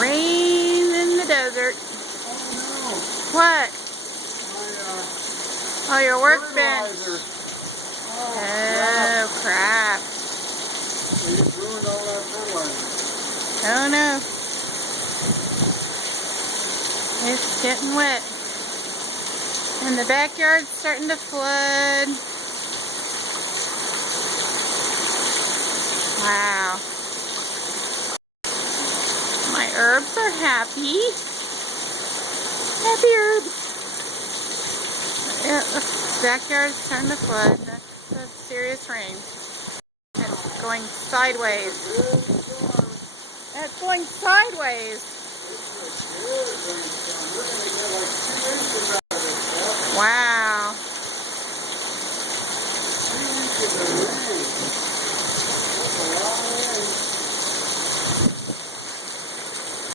Rain in the desert. Oh What? no. Oh, your workbench. Oh, Crap. So you ruined all that fertilizer. Oh no. It's getting wet. And the backyard's starting to flood. Wow. My herbs are happy. Happy herbs. Yeah, the backyard's starting to flood. That's serious rain. It's going sideways. It's going sideways. Wow.